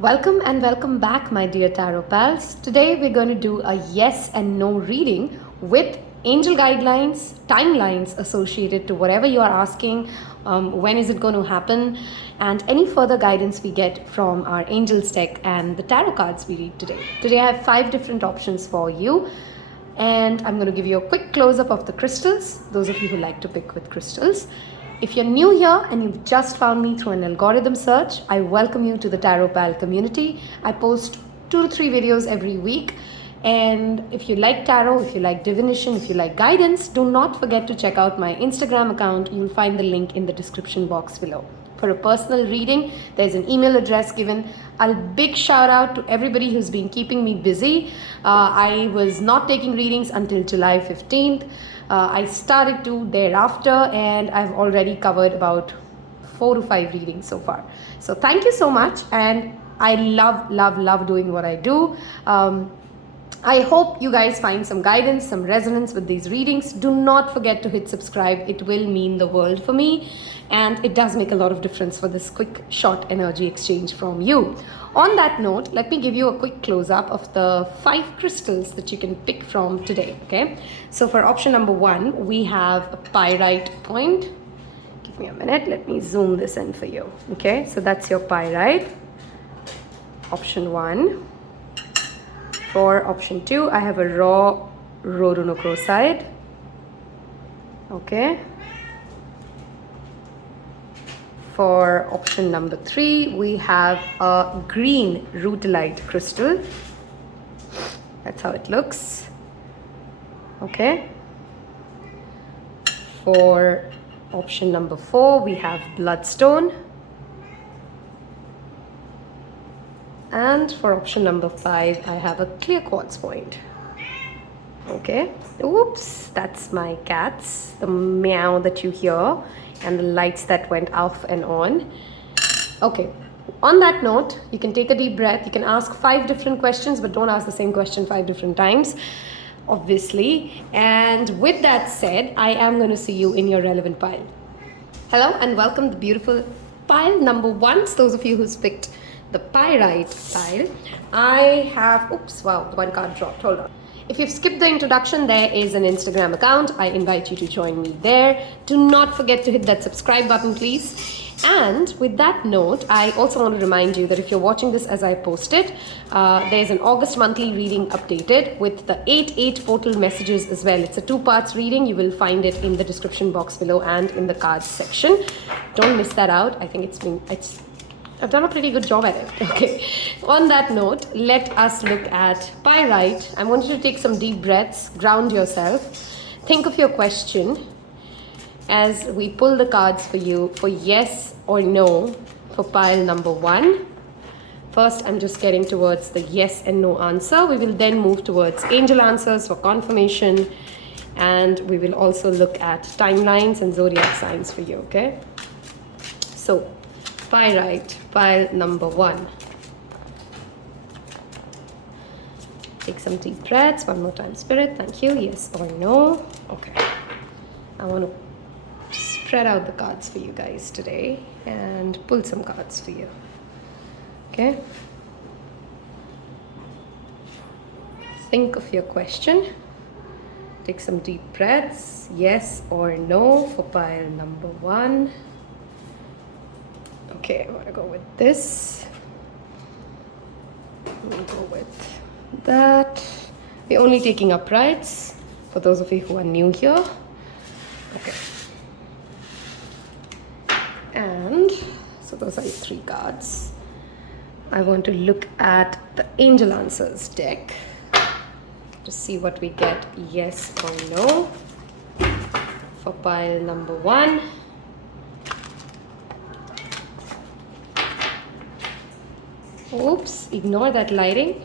Welcome and welcome back, my dear tarot pals. Today we're going to do a yes and no reading with angel guidelines, timelines associated to whatever you are asking, when is it going to happen, and any further guidance we get from our angels deck and the tarot cards we read today. Today I have 5 different options for you, and I'm going to give you a quick close-up of the crystals, those of you who like to pick with crystals. If you're new here and you've just found me through an algorithm search, I welcome you to the Taropal community. I post 2 to 3 videos every week. And if you like tarot, if you like divination, if you like guidance, do not forget to check out my Instagram account. You'll find the link in the description box below. For a personal reading, there's an email address given. A big shout out to everybody who's been keeping me busy. I was not taking readings until July 15th. I started to thereafter, and I've already covered about 4 to 5 readings so far. So thank you so much, and I love doing what I do. I hope you guys find some guidance, some resonance with these readings. Do not forget to hit subscribe. It will mean the world for me, and it does make a lot of difference for this quick, short energy exchange from you. On that note, let me give you a quick close-up of the 5 crystals that you can pick from today, okay? So for option number 1, we have a pyrite point. Give me a minute, let me zoom this in for you, okay? So that's your pyrite, option 1. For option 2, I have a raw rhodocrosite, okay? For option number 3, we have a green Rutilite crystal. That's how it looks. Okay. For option number 4, we have Bloodstone. And for option number 5, I have a clear quartz point. Okay. Oops, that's my cats. The meow that you hear and the lights that went off and on. Okay, on that note, you can take a deep breath. You can ask 5 different questions, but don't ask the same question 5 different times, obviously. And with that said, I am going to see you in your relevant pile. Hello and welcome to beautiful pile number 1. So those of you who's picked the pyrite pile, I have, oops, wow, 1 card dropped, hold on. If you've skipped the introduction, there is an Instagram account. I invite you to join me there. Do not forget to hit that subscribe button, please. And with that note, I also want to remind you that if you're watching this as I post it, there's an August monthly reading updated with the 8/8 portal messages as well. It's a 2 parts reading. You will find it in the description box below and in the cards section. Don't miss that out. I think I've done a pretty good job at it. Okay. On that note, let us look at pyrite. I want you to take some deep breaths, ground yourself, think of your question as we pull the cards for you for yes or no for pile number 1. First, I'm just getting towards the yes and no answer. We will then move towards angel answers for confirmation, and we will also look at timelines and zodiac signs for you, okay? So, pyrite, pile number 1. Take some deep breaths. One more time, Spirit. Thank you. Yes or no. Okay. I want to spread out the cards for you guys today and pull some cards for you. Okay. Think of your question. Take some deep breaths. Yes or no for pile number 1. Okay, I'm going to go with this. We'll go with that. We're only taking uprights for those of you who are new here. Okay. And so those are your 3 cards. I want to look at the angel answers deck to see what we get, yes or no for pile number 1. Oops, ignore that lighting.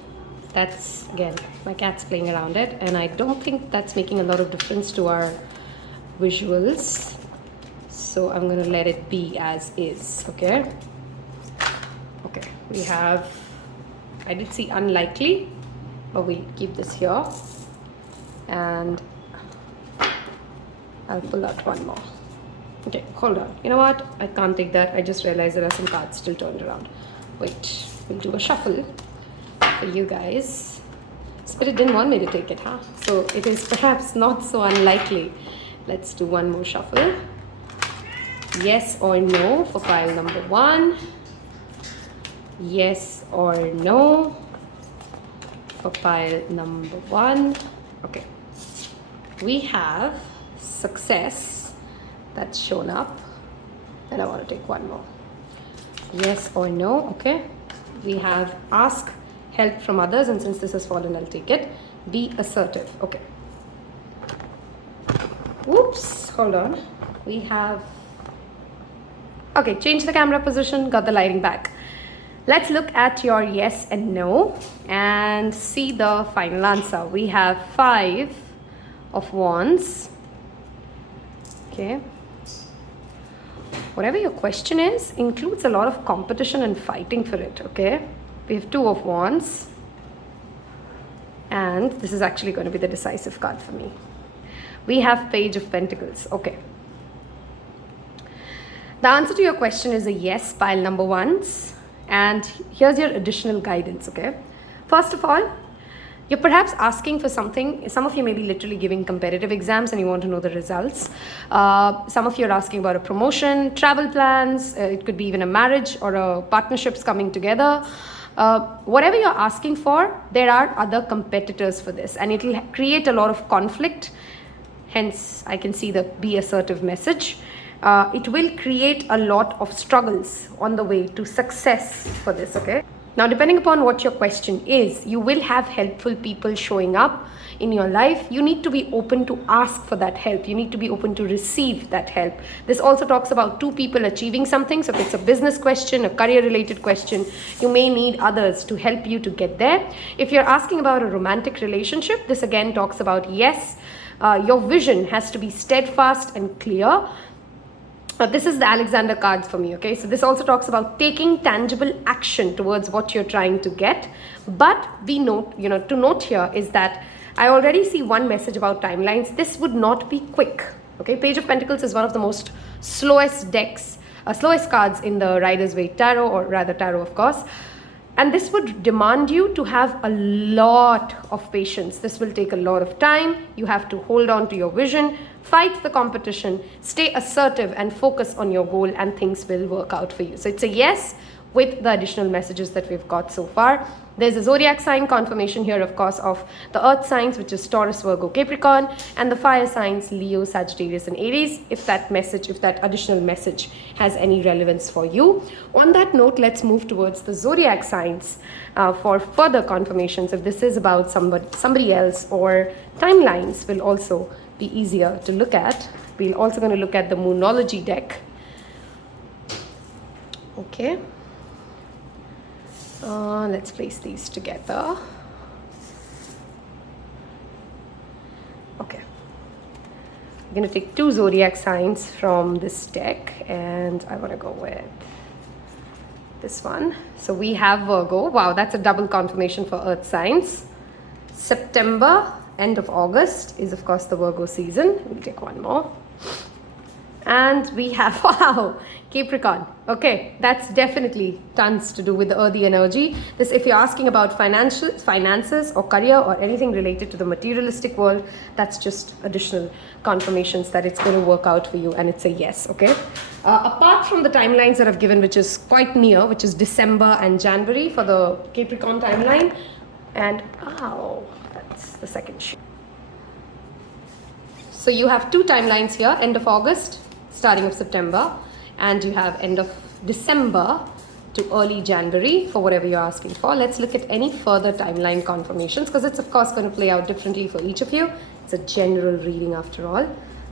That's, again, my cat's playing around it, and I don't think that's making a lot of difference to our visuals. So I'm going to let it be as is, okay? Okay, we have, I did see unlikely, but we'll keep this here. And I'll pull out 1 more. Okay, hold on. You know what? I can't take that. I just realized there are some cards still turned around. Wait, we'll do a shuffle for you guys. Spirit didn't want me to take it, huh? So it is perhaps not so unlikely. Let's do one more shuffle. Yes or no for pile number 1. Yes or no for pile number 1. Okay. We have success that's shown up. And I want to take one more. Yes or no. Okay. We have ask help from others, and since this has fallen, I'll take it. Be assertive. Okay. Whoops. Hold on. We have... Okay, change the camera position, got the lighting back. Let's look at your yes and no and see the final answer. We have 5 of wands. Okay. Whatever your question is, includes a lot of competition and fighting for it, okay? We have 2 of wands. And this is actually going to be the decisive card for me. We have page of pentacles, okay. The answer to your question is a yes, pile number 1s. And here's your additional guidance, okay? First of all, you're perhaps asking for something. Some of you may be literally giving competitive exams and you want to know the results. Some of you are asking about a promotion, travel plans. It could be even a marriage or a partnerships coming together. Whatever you're asking for, there are other competitors for this. And it will create a lot of conflict. Hence, I can see the be assertive message. It will create a lot of struggles on the way to success for this, okay? Now, depending upon what your question is, you will have helpful people showing up in your life. You need to be open to ask for that help. You need to be open to receive that help. This also talks about 2 people achieving something. So if it's a business question, a career-related question, you may need others to help you to get there. If you're asking about a romantic relationship, this again talks about yes, your vision has to be steadfast and clear. This is the Alexander cards for me, okay? So this also talks about taking tangible action towards what you're trying to get. But to note here is that I already see one message about timelines. This would not be quick, okay? Page of Pentacles is one of the most slowest cards in the Rider-Waite Tarot, or rather Tarot, of course. And this would demand you to have a lot of patience. This will take a lot of time. You have to hold on to your vision, fight the competition, stay assertive and focus on your goal, and things will work out for you. So it's a yes with the additional messages that we've got so far. There's a zodiac sign confirmation here, of course, of the earth signs, which is Taurus, Virgo, Capricorn, and the fire signs, Leo, Sagittarius, and Aries, if that additional message has any relevance for you. On that note, let's move towards the zodiac signs for further confirmations. If this is about somebody else, or timelines will also be easier to look at. We're also going to look at the Moonology deck. Okay. Let's place these together. Okay. I'm going to take 2 zodiac signs from this deck, and I want to go with this one. So we have Virgo. Wow, that's a double confirmation for earth signs. September, end of August is, of course, the Virgo season. We'll take one more. And we have, wow, Capricorn. Okay, that's definitely tons to do with the earthy energy. This, if you're asking about finances or career or anything related to the materialistic world, that's just additional confirmations that it's going to work out for you, and it's a yes, okay? Apart from the timelines that I've given, which is quite near, which is December and January for the Capricorn timeline, and, ow, that's the second sheet. So you have 2 timelines here, end of August, starting of September, and you have end of December to early January for whatever you're asking for. Let's look at any further timeline confirmations, because it's of course going to play out differently for each of you. It's a general reading after all.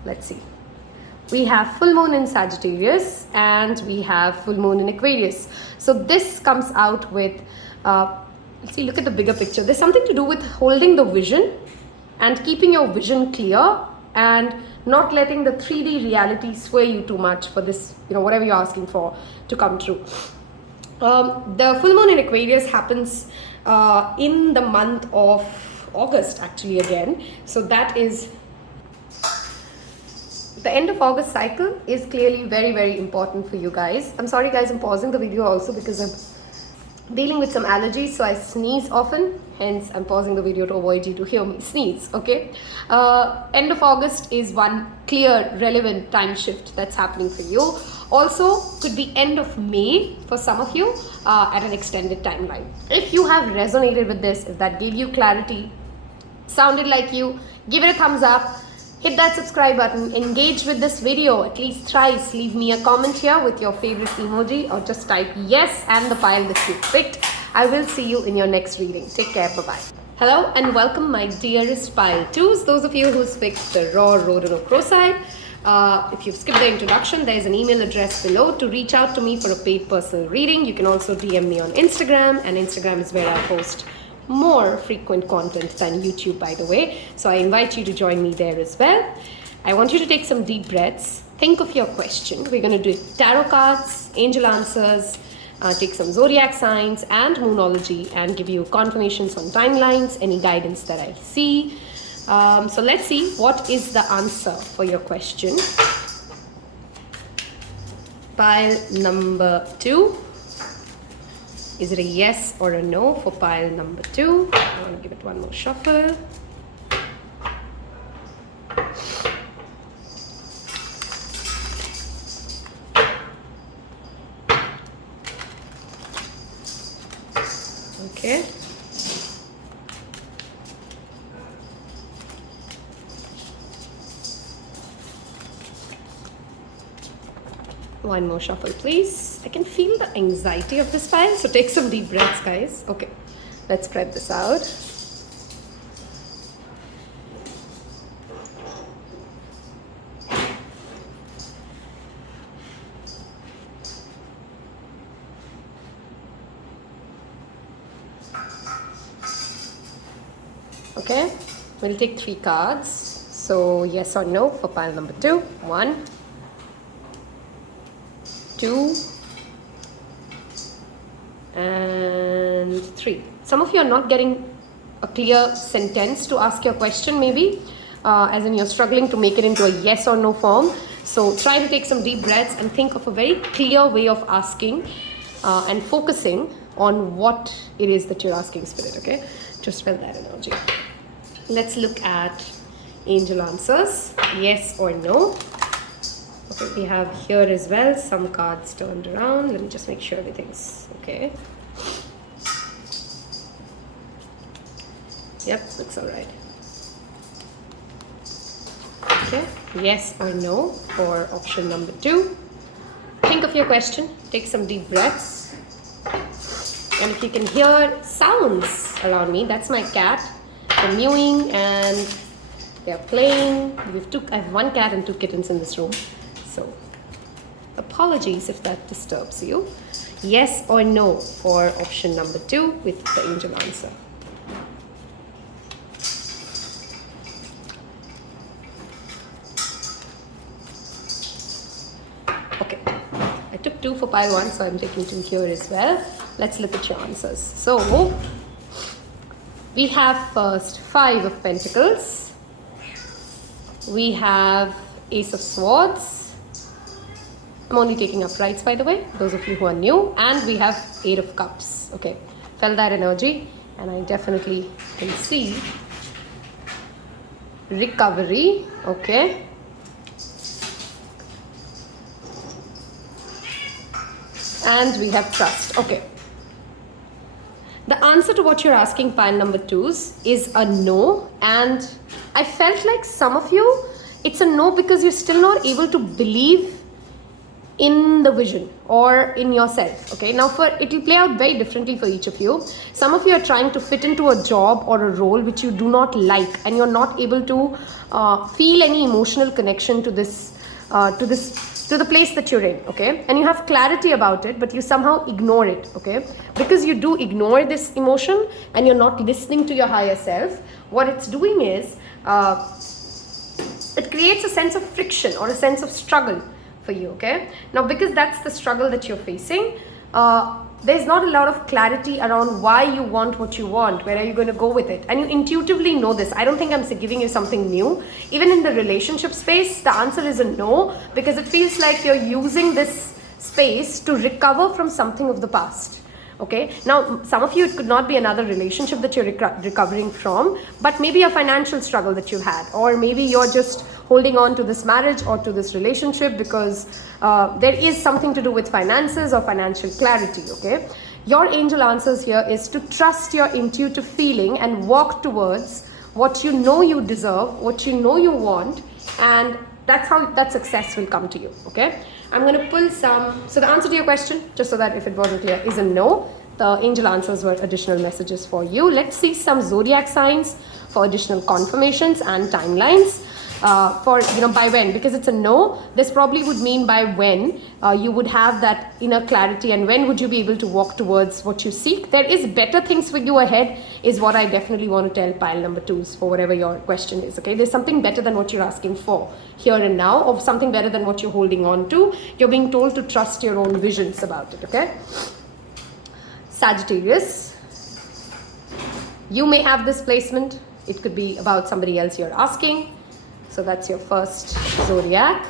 Let's see. We have full moon in Sagittarius and we have full moon in Aquarius. So this comes out with, let's see, look at the bigger picture. There's something to do with holding the vision and keeping your vision clear, and not letting the 3D reality sway you too much for this, whatever you're asking for to come true. The full moon in Aquarius happens in the month of August, actually, again. So that is, the end of August cycle is clearly very, very important for you guys. I'm sorry, guys, I'm pausing the video also because dealing with some allergies, so I sneeze often, hence I'm pausing the video to avoid you to hear me sneeze, okay? End of August is one clear, relevant time shift that's happening for you. Also, could be end of May for some of you at an extended timeline. If you have resonated with this, if that gave you clarity, sounded like you, give it a thumbs up. Hit that subscribe button, engage with this video at least thrice, leave me a comment here with your favorite emoji or just type yes and the pile that you picked. I will see you in your next reading. Take care, bye-bye. Hello and welcome my dearest pile 2s, those of you who picked the raw Rhodocrosite. If you've skipped the introduction, there's an email address below to reach out to me for a paid personal reading. You can also DM me on Instagram, and Instagram is where I post more frequent content than YouTube, by the way. So I invite you to join me there as well. I want you to take some deep breaths. Think of your question. We're going to do tarot cards, angel answers, take some zodiac signs and moonology, and give you confirmations on timelines, any guidance that I see. So let's see what is the answer for your question. Pile number 2. Is it a yes or a no for pile number 2? I want to give it one more shuffle. Okay. One more shuffle, please. I can feel the anxiety of this pile, so take some deep breaths, guys. Okay, let's spread this out. Okay, we'll take 3 cards. So yes or no for pile number 2. 1, 2 and 3. Some of you are not getting a clear sentence to ask your question, maybe, as in you're struggling to make it into a yes or no form. So try to take some deep breaths and think of a very clear way of asking and focusing on what it is that you're asking, Spirit, okay? Just feel that energy. Let's look at angel answers, yes or no. Okay, we have here as well some cards turned around. Let me just make sure everything's okay. Yep, looks all right. Okay, yes or no for option number 2. Think of your question, take some deep breaths. And if you can hear sounds around me, that's my cat. They're mewing and they're playing. I have 1 cat and 2 kittens in this room. So, apologies if that disturbs you. Yes or no for option number 2 with the angel answer. Okay, I took 2 for pile 1, so I'm taking 2 here as well. Let's look at your answers. So, we have first 5 of Pentacles. We have Ace of Swords. I'm only taking uprights, by the way, those of you who are new. And we have 8 of Cups. Okay, felt that energy, and I definitely can see recovery. Okay. And we have trust. Okay. The answer to what you're asking, pile number 2s, is a no. And I felt like some of you, it's a no because you're still not able to believe in the vision or in yourself. Okay, now it will play out very differently for each of you. Some of you are trying to fit into a job or a role which you do not like, and you're not able to feel any emotional connection to the place that you're in. Okay, and you have clarity about it, but you somehow ignore it. Okay, because you do ignore this emotion and you're not listening to your higher self, what it's doing is it creates a sense of friction or a sense of struggle for you. Okay, now because that's the struggle that you're facing, there's not a lot of clarity around why you want what you want, where are you going to go with it, and you intuitively know this. I don't think I'm giving you something new. Even in the relationship space, the answer is a no, because it feels like you're using this space to recover from something of the past. Okay, now some of you, it could not be another relationship that you're recovering from, but maybe a financial struggle that you've had, or maybe you're just holding on to this marriage or to this relationship because there is something to do with finances or financial clarity. Okay, your angel answers here is to trust your intuitive feeling and walk towards what you know you deserve, what you know you want, and that's how that success will come to you. Okay, I'm going to pull some. So the answer to your question, just so that if it wasn't clear, is a no. The angel answers were additional messages for you. Let's see some zodiac signs for additional confirmations and timelines. For, by when, because it's a no, this probably would mean by when you would have that inner clarity, and when would you be able to walk towards what you seek. There is better things for you ahead, is what I definitely want to tell pile number 2s for whatever your question is. Okay, there's something better than what you're asking for here and now, or something better than what you're holding on to. You're being told to trust your own visions about it. Okay, Sagittarius, you may have this placement. It could be about somebody else you're asking. So that's your first zodiac.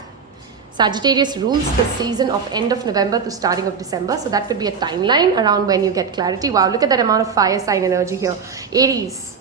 Sagittarius rules the season of end of November to starting of December. So that could be a timeline around when you get clarity. Wow, look at that amount of fire sign energy here. Aries.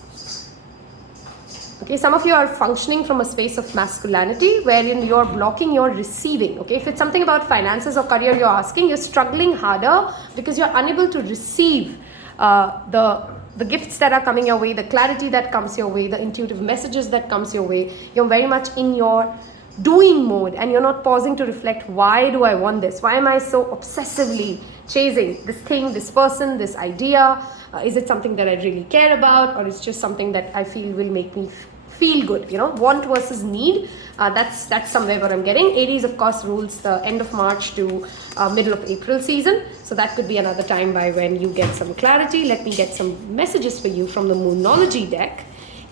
Okay, some of you are functioning from a space of masculinity wherein you're blocking your receiving. Okay, if it's something about finances or career you're asking, you're struggling harder because you're unable to receive the gifts that are coming your way, the clarity that comes your way, the intuitive messages that comes your way. You're very much in your doing mode, and you're not pausing to reflect, why do I want this? Why am I so obsessively chasing this thing, this person, this idea? Is it something that I really care about, or it's just something that I feel will make me feel good? Want versus need. That's somewhere where I'm getting. Aries, of course, rules the end of March to middle of April season. So that could be another time by when you get some clarity. Let me get some messages for you from the Moonology deck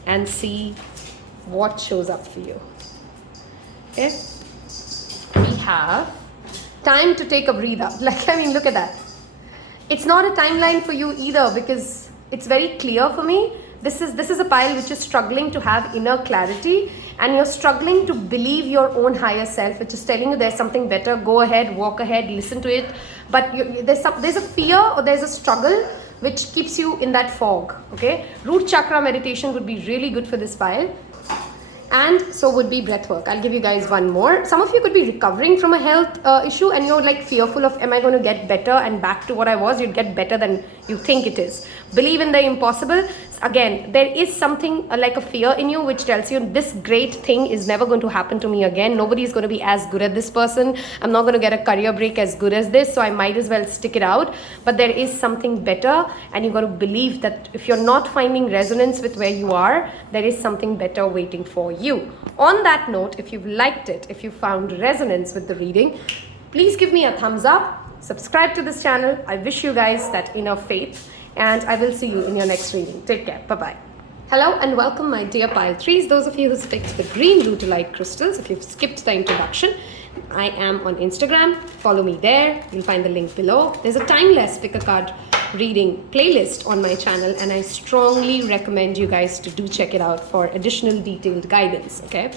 and see what shows up for you. Okay. We have time to take a breather. Look at that. It's not a timeline for you either, because it's very clear for me. This is a pile which is struggling to have inner clarity, and you're struggling to believe your own higher self, which is telling you there's something better. Go ahead, walk ahead, listen to it. But there's a fear, or there's a struggle which keeps you in that fog. Okay, root chakra meditation would be really good for this pile. And so would be breath work. I'll give you guys one more. Some of you could be recovering from a health issue, and you're fearful of, am I going to get better and back to what I was? You'd get better than you think it is. Believe in the impossible. Again, there is something like a fear in you which tells you this great thing is never going to happen to me again. Nobody is going to be as good as this person. I'm not going to get a career break as good as this, so I might as well stick it out. But there is something better, and you've got to believe that if you're not finding resonance with where you are, there is something better waiting for you. On that note, if you've liked it, if you found resonance with the reading, please give me a thumbs up, subscribe to this channel. I wish you guys that inner faith, and I will see you in your next reading. Take care. Bye-bye. Hello and welcome, my dear pile 3s. Those of you who picked the green Rutilite crystals, if you've skipped the introduction, I am on Instagram. Follow me there. You'll find the link below. There's a timeless pick a card reading playlist on my channel, and I strongly recommend you guys to do check it out for additional detailed guidance. Okay.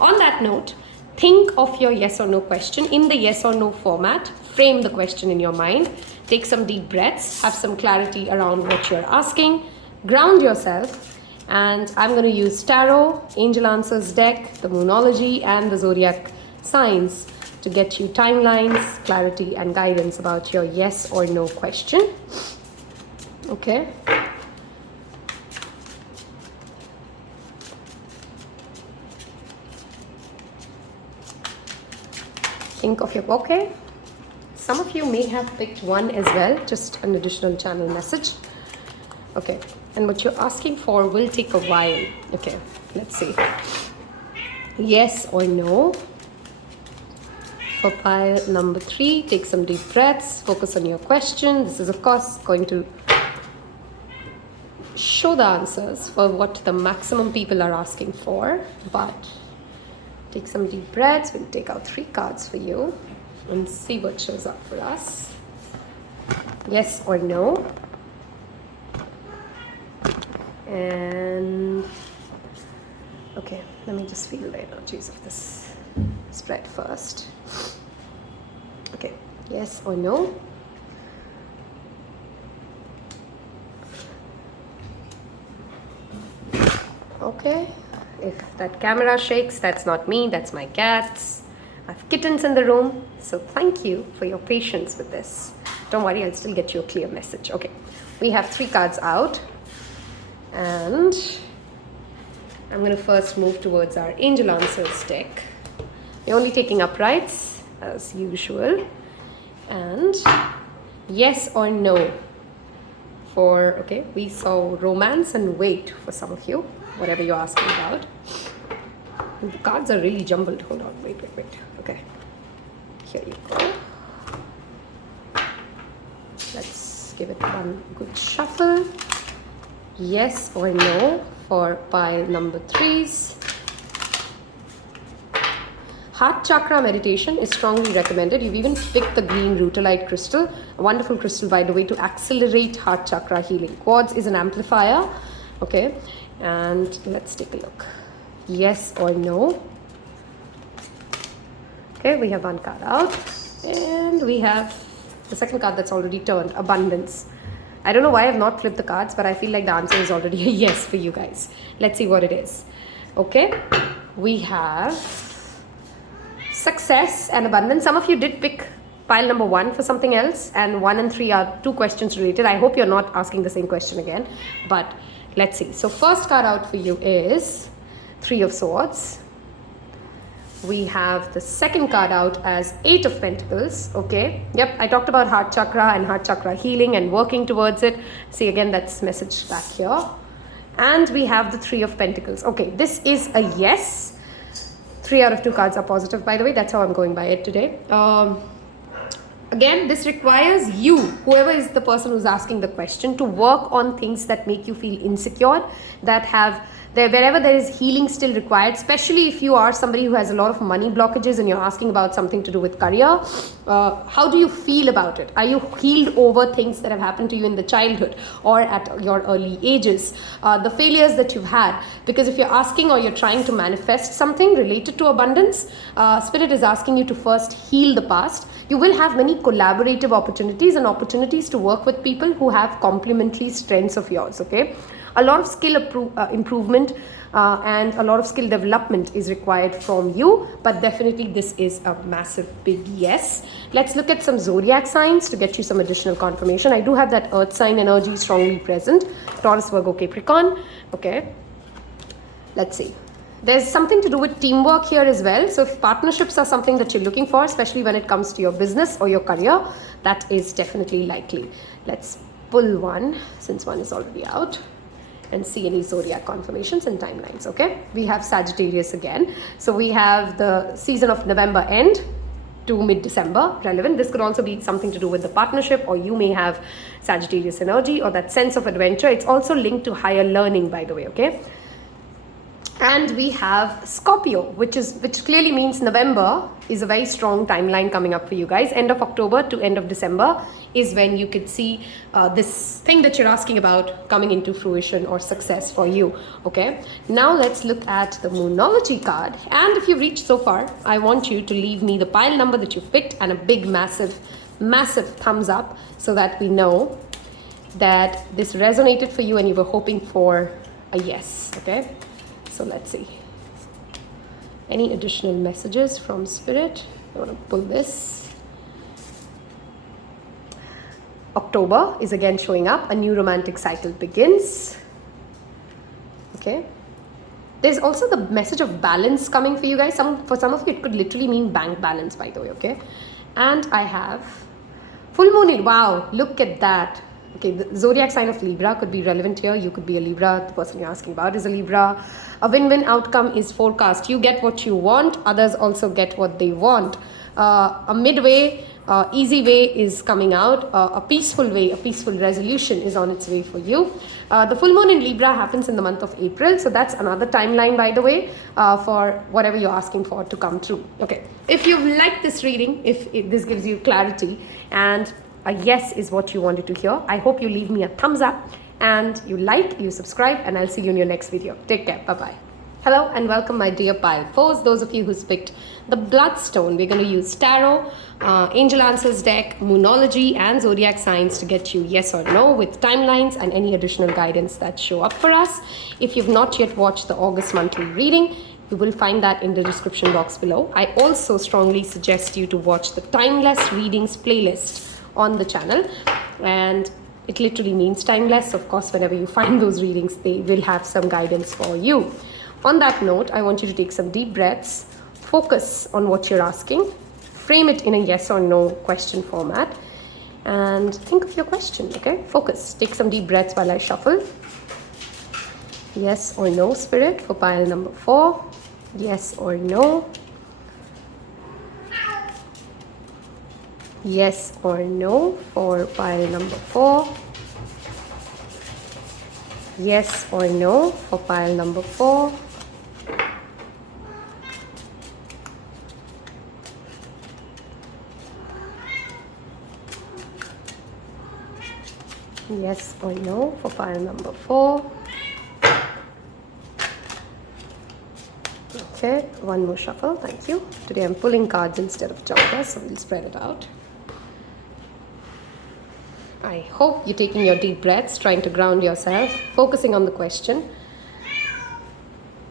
On that note, think of your yes or no question in the yes or no format. Frame the question in your mind. Take some deep breaths. Have some clarity around what you're asking. Ground yourself. And I'm going to use Tarot, Angel Answers deck, the Moonology, and the Zodiac signs to get you timelines, clarity, and guidance about your yes or no question. Okay. Think of your okay. Some of you may have picked one as well, just an additional channel message. Okay, and what you're asking for will take a while. Okay, let's see. Yes or no. For pile number 3, take some deep breaths, focus on your question. This is, of course, going to show the answers for what the maximum people are asking for, but take some deep breaths. We'll take out 3 cards for you and see what shows up for us. Yes or no. And okay, let me just feel the energies of this spread first. Okay, yes or no. Okay, if that camera shakes, that's not me, that's my cats. I have kittens in the room, so thank you for your patience with this. Don't worry, I'll still get you a clear message. Okay, we have 3 cards out, and I'm going to first move towards our Angel Answers deck. We're only taking uprights, as usual, and yes or no for, okay, we saw romance and wait for some of you, whatever you're asking about. The cards are really jumbled. Hold on, wait. Okay, here you go. Let's give it one good shuffle. Yes or no for pile number 3s. Heart chakra meditation is strongly recommended. You've even picked the green Rutilite crystal, a wonderful crystal, by the way, to accelerate heart chakra healing. Quartz is an amplifier. Okay, and let's take a look. Yes or no. Okay, we have 1 card out, and we have the second card that's already turned, abundance. I don't know why I've not flipped the cards, but I feel like the answer is already a yes for you guys. Let's see what it is. Okay, we have success and abundance. Some of you did pick pile number 1 for something else, and 1 and 3 are 2 questions related. I hope you're not asking the same question again, but let's see. So first card out for you is 3 of Swords. We have the second card out as 8 of Pentacles. Okay, yep, I talked about heart chakra and heart chakra healing and working towards it. See, again, that's messaged back here. And we have the 3 of Pentacles. Okay, this is a yes. 3 out of 2 cards are positive, by the way. That's how I'm going by it today. Again, this requires you, whoever is the person who's asking the question, to work on things that make you feel insecure, that have wherever there is healing still required, especially if you are somebody who has a lot of money blockages and you're asking about something to do with career. How do you feel about it? Are you healed over things that have happened to you in the childhood or at your early ages? The failures that you've had. Because if you're asking or you're trying to manifest something related to abundance, Spirit is asking you to first heal the past. You will have many collaborative opportunities and opportunities to work with people who have complementary strengths of yours, okay? A lot of skill improvement and a lot of skill development is required from you, but definitely this is a massive big yes. Let's look at some zodiac signs to get you some additional confirmation. I do have that earth sign energy strongly present. Taurus, Virgo, Capricorn. Okay, let's see. There's something to do with teamwork here as well. So if partnerships are something that you're looking for, especially when it comes to your business or your career, that is definitely likely. Let's pull one since one is already out and see any zodiac confirmations and timelines. Okay, we have Sagittarius again. So we have the season of November end to mid-December relevant. This could also be something to do with the partnership, or you may have Sagittarius energy or that sense of adventure. It's also linked to higher learning, by the way. Okay, and we have Scorpio, which clearly means November is a very strong timeline coming up for you guys. End of October to end of December is when you could see this thing that you're asking about coming into fruition or success for you. Okay, now let's look at the Moonology card. And if you've reached so far, I want you to leave me the pile number that you've picked and a big massive thumbs up, so that we know that this resonated for you and you were hoping for a yes. Okay, so let's see. Any additional messages from Spirit? I want to pull this. October is again showing up. A new romantic cycle begins. Okay. There's also the message of balance coming for you guys. For some of you, it could literally mean bank balance, by the way. Okay. And I have full moon. Wow, look at that. Okay, the zodiac sign of Libra could be relevant here. You could be a Libra. The person you're asking about is a Libra. A win-win outcome is forecast. You get what you want. Others also get what they want. A midway, easy way is coming out. A peaceful way, a peaceful resolution is on its way for you. The full moon in Libra happens in the month of April. So that's another timeline, by the way, for whatever you're asking for to come true. Okay, if you've liked this reading, if this gives you clarity and a yes is what you wanted to hear, I hope you leave me a thumbs up and you like, you subscribe, and I'll see you in your next video. Take care. Bye-bye. Hello and welcome, my dear pile foes. Those of you who's picked the Bloodstone, we're going to use Tarot, Angel Answers deck, Moonology, and Zodiac Signs to get you yes or no with timelines and any additional guidance that show up for us. If you've not yet watched the August monthly reading, you will find that in the description box below. I also strongly suggest you to watch the Timeless Readings playlist on the channel, and it literally means timeless. Of course, whenever you find those readings, they will have some guidance for you. On that note, I want you to take some deep breaths, focus on what you're asking, frame it in a yes or no question format, and think of your question, okay? Focus. Take some deep breaths while I shuffle. Yes or no, Spirit, for pile number 4. Yes or no. Yes or no for pile number 4. Yes or no for pile number 4. Yes or no for pile number 4. Okay, one more shuffle, thank you. Today I'm pulling cards instead of jumpers, so we'll spread it out. I hope you're taking your deep breaths, trying to ground yourself, focusing on the question.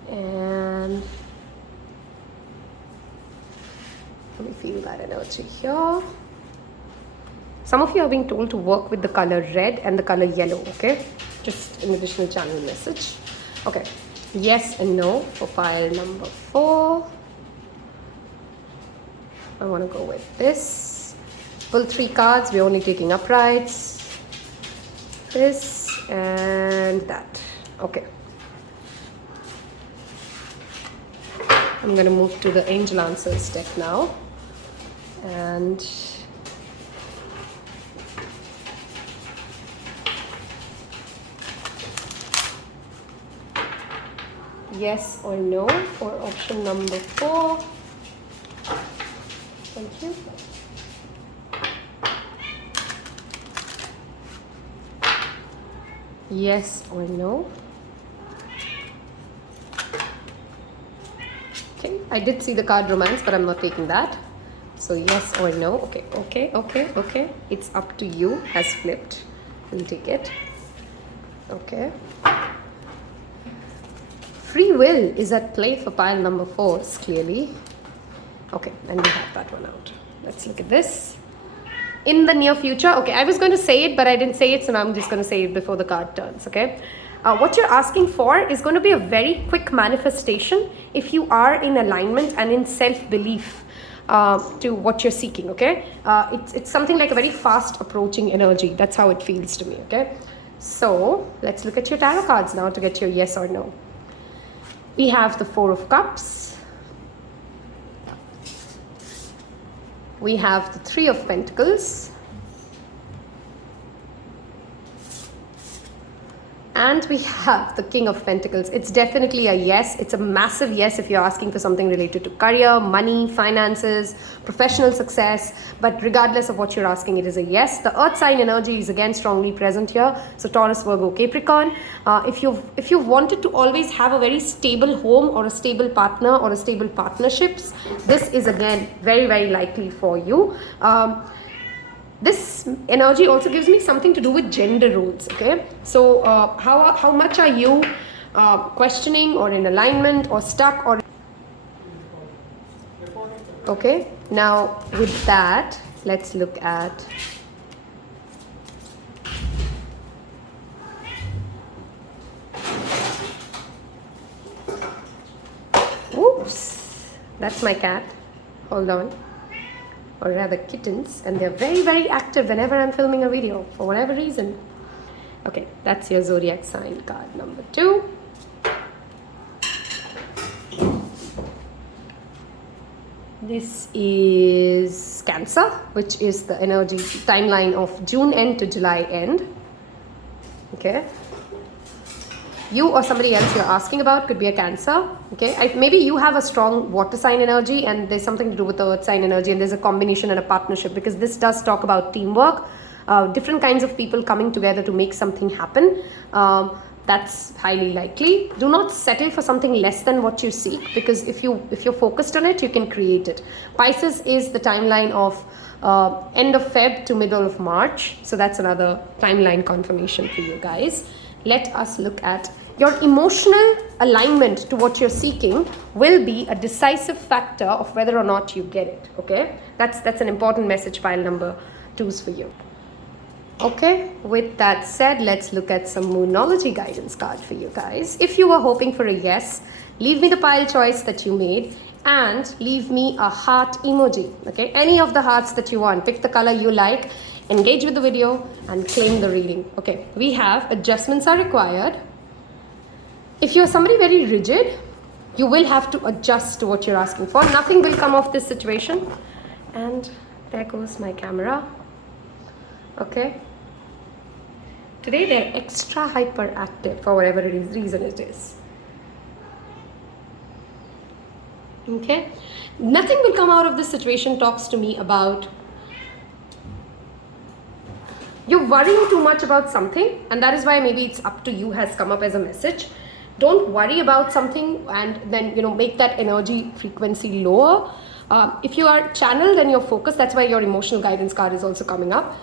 And let me feel that energy here. Some of you are being told to work with the color red and the color yellow, okay? Just an additional channel message. Okay, yes and no for pile number 4. I want to go with this. Pull 3 cards, we're only taking uprights. This and that. Okay. I'm going to move to the Angel Answers deck now. And yes or no for option number 4. Thank you. Yes or no. Okay, I did see the card Romance, but I'm not taking that. So yes or no. Okay. It's up to you. Has flipped. We'll take it. Okay. Free will is at play for pile number 4, clearly. Okay, and we have that one out. Let's look at this. In the near future, okay, I was going to say it, but I didn't say it, so now I'm just going to say it before the card turns, okay? What you're asking for is going to be a very quick manifestation if you are in alignment and in self-belief to what you're seeking, okay? It's something like a very fast approaching energy. That's how it feels to me, okay? So, let's look at your tarot cards now to get your yes or no. We have the 4 of Cups. We have the 3 of Pentacles. And we have the King of Pentacles. It's definitely a yes. It's a massive yes if you're asking for something related to career, money, finances, professional success. But regardless of what you're asking, it is a yes. The Earth sign energy is again strongly present here. So Taurus, Virgo, Capricorn. If you've wanted to always have a very stable home or a stable partner or a stable partnerships, this is again very, very likely for you. This energy also gives me something to do with gender roles, okay? So how much are you questioning or in alignment or stuck or... Okay, now with that, let's look at... Oops, that's my cat. Hold on. Or rather kittens, and they're very, very active whenever I'm filming a video for whatever reason. Okay, that's your zodiac sign card number 2. This is Cancer, which is the energy timeline of June end to July end. Okay. You or somebody else you're asking about could be a Cancer. Okay, maybe you have a strong water sign energy and there's something to do with the earth sign energy, and there's a combination and a partnership, because this does talk about teamwork, different kinds of people coming together to make something happen. that's highly likely. Do not settle for something less than what you seek, because if you're focused on it, you can create it. Pisces is the timeline of end of Feb to middle of March. So that's another timeline confirmation for you guys. Let us look at your emotional alignment to what you're seeking will be a decisive factor of whether or not you get it. Okay, that's an important message, pile number 2s for you. Okay, with that said, let's look at some Moonology guidance card for you guys. If you were hoping for a yes, leave me the pile choice that you made and leave me a heart emoji. Okay, any of the hearts that you want. Pick the color you like, engage with the video and claim the reading. Okay, we have adjustments are required. If you're somebody very rigid, you will have to adjust to what you're asking for. Nothing will come off this situation. And there goes my camera. Okay. Today they're extra hyperactive for whatever reason it is. Okay. Nothing will come out of this situation talks to me about you're worrying too much about something, and that is why maybe it's up to you has come up as a message. Don't worry about something and then, make that energy frequency lower. If you are channeled and you're focused, that's why your emotional guidance card is also coming up.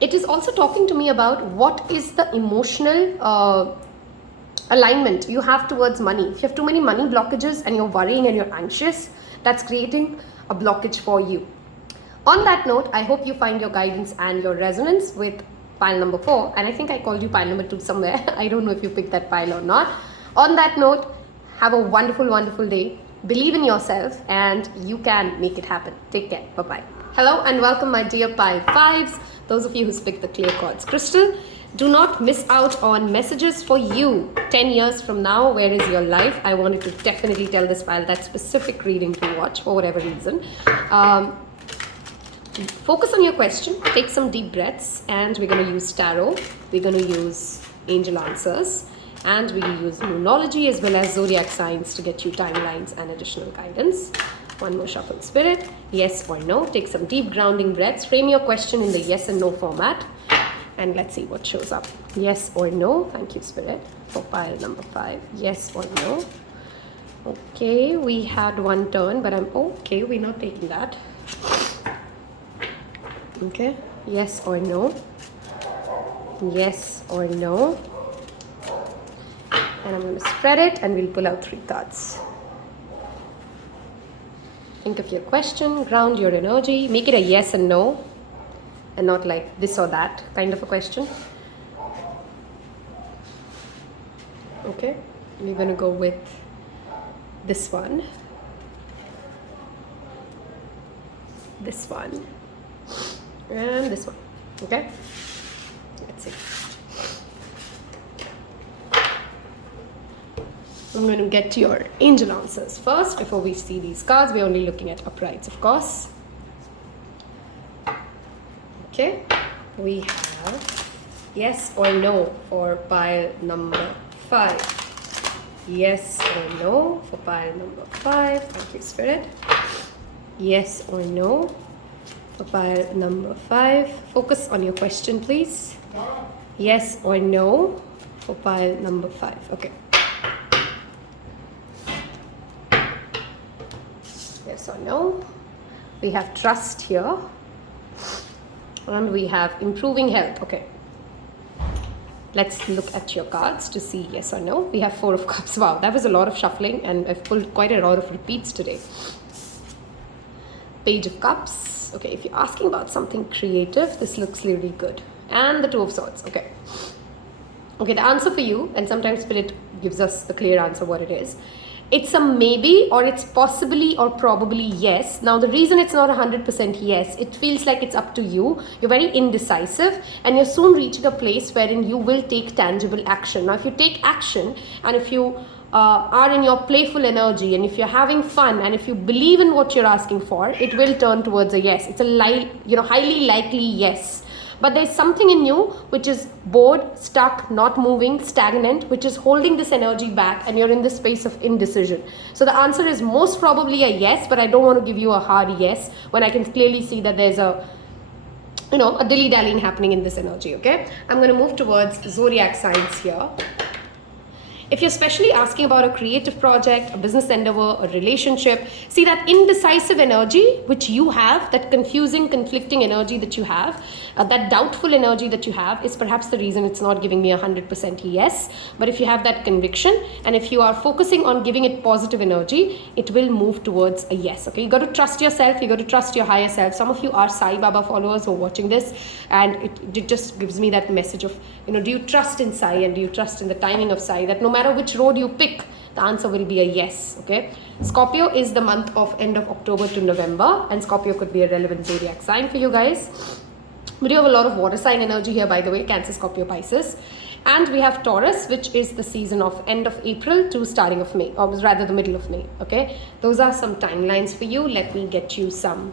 It is also talking to me about what is the emotional alignment you have towards money. If you have too many money blockages and you're worrying and you're anxious, that's creating a blockage for you. On that note, I hope you find your guidance and your resonance with pile number 4. And I think I called you pile number 2 somewhere. I don't know if you picked that pile or not. On that note, have a wonderful, wonderful day. Believe in yourself and you can make it happen. Take care. Bye-bye. Hello and welcome, my dear pile 5s. Those of you who picked the clear quartz crystal, do not miss out on messages for you 10 years from now. Where is your life? I wanted to definitely tell this pile that specific reading to watch for whatever reason. Focus on your question, take some deep breaths, and we're going to use tarot, we're going to use angel answers, and we use Moonology as well as zodiac signs to get you timelines and additional guidance. One more shuffle, Spirit. Yes or no. Take some deep grounding breaths. Frame your question in the yes and no format. And let's see what shows up. Yes or no. Thank you, Spirit, for pile number 5. Yes or no. Okay, we had one turn, but I'm okay. We're not taking that. Okay. Yes or no. Yes or no. And I'm going to spread it and we'll pull out 3 cards. Think of your question, ground your energy, make it a yes and no, and not like this or that kind of a question. Okay, we're going to go with this one, and this one. Okay, let's see. I'm going to get your angel answers first before we see these cards. We're only looking at uprights, of course. Okay, we have yes or no for pile number 5. Yes or no for pile number 5. Thank you, Spirit. Yes or no for pile number 5. Focus on your question, please. Yes or no for pile number 5. Okay. Yes or no. We have trust here. And we have improving health. Okay. Let's look at your cards to see yes or no. We have 4 of cups. Wow, that was a lot of shuffling and I've pulled quite a lot of repeats today. Page of cups. Okay, if you're asking about something creative, this looks really good. And the 2 of swords. Okay. Okay, the answer for you, and sometimes Spirit gives us the clear answer what it is. It's a maybe, or it's possibly or probably yes. Now, the reason it's not 100% yes, it feels like it's up to you. You're very indecisive and you're soon reaching a place wherein you will take tangible action. Now, if you take action and if you are in your playful energy and if you're having fun and if you believe in what you're asking for, it will turn towards a yes. It's a highly likely yes. But there's something in you which is bored, stuck, not moving, stagnant, which is holding this energy back, and you're in this space of indecision. So the answer is most probably a yes, but I don't want to give you a hard yes when I can clearly see that there's a a dilly-dallying happening in this energy, okay? I'm going to move towards zodiac signs here. If you're especially asking about a creative project, a business endeavor, a relationship, see that indecisive energy which you have, that confusing, conflicting energy that you have, that doubtful energy that you have is perhaps the reason it's not giving me 100% yes. But if you have that conviction and if you are focusing on giving it positive energy, it will move towards a yes, okay? You got to trust yourself, you got to trust your higher self. Some of you are Sai Baba followers who are watching this, and it just gives me that message of, do you trust in Sai and do you trust in the timing of Sai, that no matter which road you pick, the answer will be a yes, okay? Scorpio is the month of end of October to November, and Scorpio could be a relevant zodiac sign for you guys. We do have a lot of water sign energy here, by the way, Cancer, Scorpio, Pisces. And we have Taurus, which is the season of end of April to starting of May, or rather the middle of May, okay? Those are some timelines for you. Let me get you some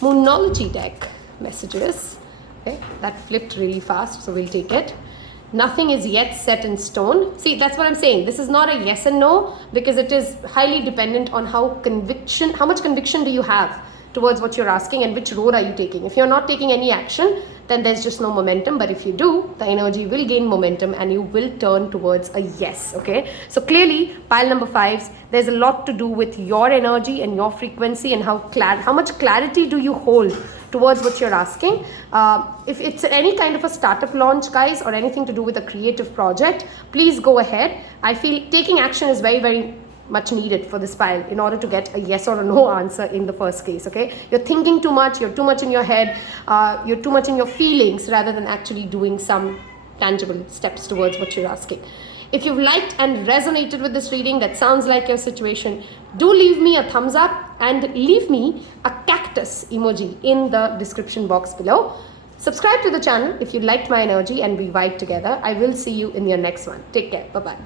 Moonology deck messages. Okay, that flipped really fast, so we'll take it. Nothing is yet set in stone. See, that's what I'm saying. This is not a yes and no, because it is highly dependent on how much conviction do you have towards what you're asking and which road are you taking. If you're not taking any action, then there's just no momentum. But if you do, the energy will gain momentum and you will turn towards a yes, okay? So clearly, pile number 5s, there's a lot to do with your energy and your frequency and how much clarity do you hold towards what you're asking. If it's any kind of a startup launch, guys, or anything to do with a creative project, please go ahead. I feel taking action is very, very much needed for this pile in order to get a yes or a no answer in the first case, okay? You're thinking too much, you're too much in your head, you're too much in your feelings rather than actually doing some tangible steps towards what you're asking. If you've liked and resonated with this reading, that sounds like your situation, do leave me a thumbs up and leave me a cactus emoji in the description box below. Subscribe to the channel if you liked my energy and we vibe together. I will see you in your next one. Take care. Bye-bye.